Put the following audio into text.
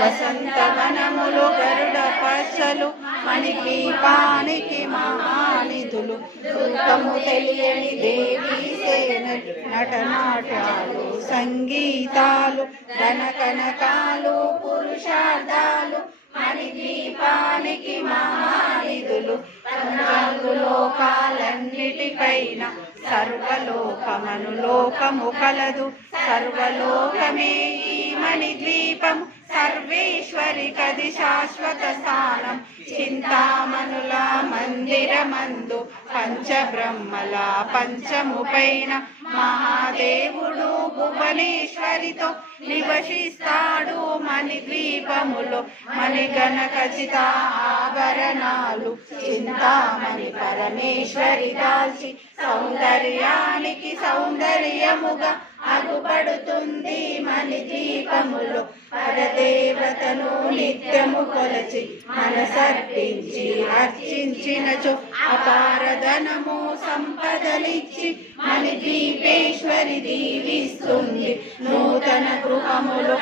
వసంతవనములు గరుడ పచ్చలు మణిద్వీపానికి మహానిధులు రూపము తెలియని దేవీ సేన నటనాట్యాలు సంగీతాలు ధనకనకాలు పురుషార్థాలు మణిద్వీపానికి మహానిధులు లోకాలన్నిటిపైన సర్వలోకము కలదు సర్వలోకమే ఈ మణిద్వీపము సర్వేశ్వరి కది శాశ్వత స్థానం చింతామణుల మందిరమందు పంచబ్రహ్మల పంచము పైన మహాదేవుడు భువనేశ్వరితో నివసిస్తాడు మణిద్వీపములో మణిగణ ఖచ్చిత ఆభరణాలు చింతామణి పరమేశ్వరి దాల్చి సౌందర్యానికి సౌందర్యముగా అగుపడుతుంది మణిద్వీపములో పరదేవతను నిత్యము కొలచి మనసర్పించి అర్చించినచో అపారధనము సంపదలిచ్చి మణిద్వీపేశ్వరి దీవిస్తుంది నూతన గృహములో